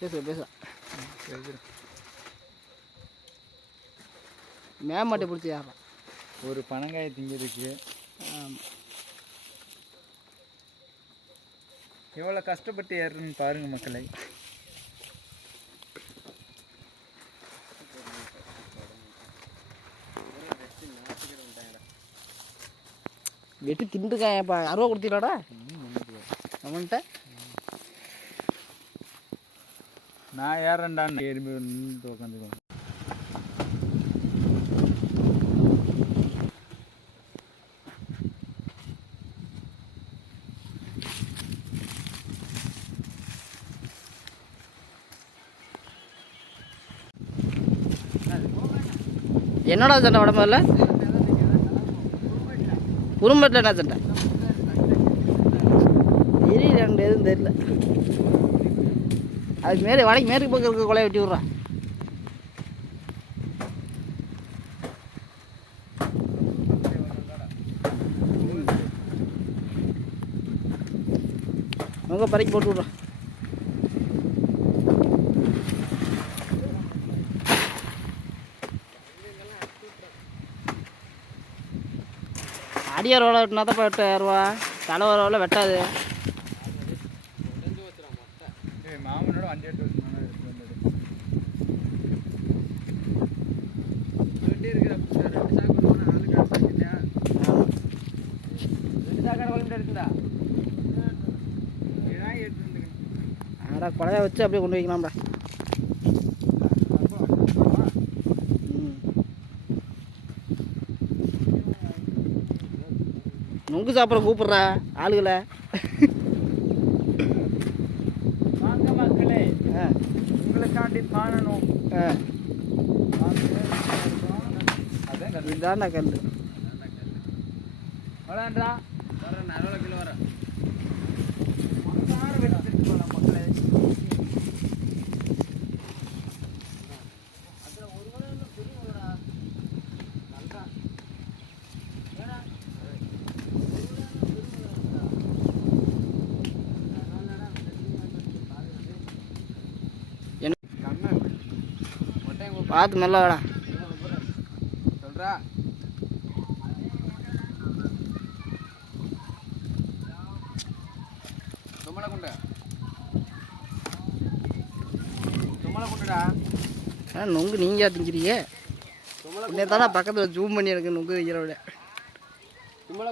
பேசு பேசு. மேமாட்டை பிடிச்சி ஏறான் ஒரு பனங்காய திங்கிறதுக்கு. எவ்வளோ கஷ்டப்பட்டு ஏறுறேன்னு பாருங்க மக்களை. வெட்டி திண்டுக்கான் இப்போ அருவா கொடுத்தீங்களாடா? அவன்கிட்ட நான் ஏறேன்டான்னு. எறும்பி உட்காந்துக்கோ என்னடா சண்டை இல்லை குறும்பட்டில் என்ன சண்டை? தெரியல எதுவும் தெரியல. அதுக்கு மேலே வடக்கு மேற்கு பக்கம் இருக்க கொலையை வெட்டி விட்றான் அவங்க பறிக்கு போட்டு விட்றான் அடியார் ரோல வெட்டினா தான் இப்போ ஏறுவா ரூபா ரோல வெட்டாது. ரெண்டு சாக்கார வளர்ந்து எடுத்துடா இதான் எடுத்து வந்துக்கணும் ஆடா கொலையை வச்சு அப்படியே கொண்டு வைக்கலாம்டா. நொங்கு சாப்பிட்ற கூப்பிட்றா ஆளுகளை வாங்க மக்களே ஆ உங்களுக்காண்டி காணணும்? இதாண்டா கல் வளன்றா வர நரவல கிலோ வர மக்களே. பார்த்து மெல்ல வாடா. ஆ நொங்கு நீங்கள் திங்கிறீங்க? தானே பக்கத்தில் ஜூம் பண்ணி எனக்கு நொங்கு வைக்கிற விட.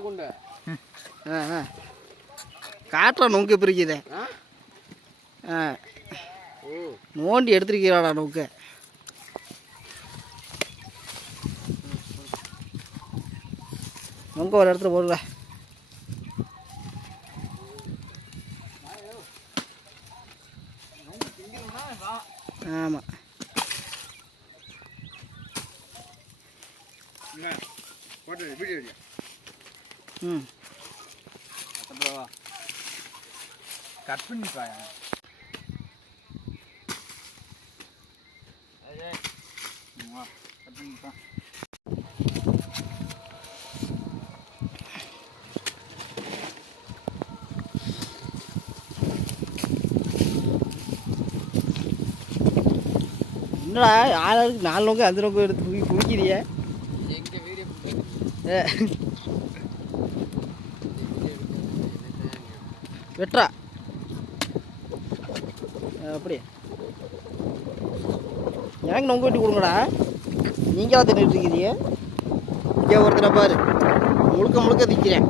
குண்டு. ஆ ஆ. நொங்கு பிரிக்குதே. ஆ? நோண்டி எடுத்துருக்கிறாடா நொங்கு. நொங்க ஒரு இடத்துல போடுவ ஆமாம் ம். அப்புறம் கட் பண்ணி பாயா கட் பண்ணிப்பா என்னடா ஆளாளுக்கு நாலு நோக்கு அஞ்சு நோக்கு எடுத்து குவி குவிக்கிறிய? எங்க வெட்றா அப்படியே. எனக்கு நொங்கு வெட்டி கொடுங்கடா. நீங்களா தின்னுட்டு இருக்கிறீங்க. இங்கே ஒருத்தரை பாரு. முழுக்க முழுக்க திக்கிறேன்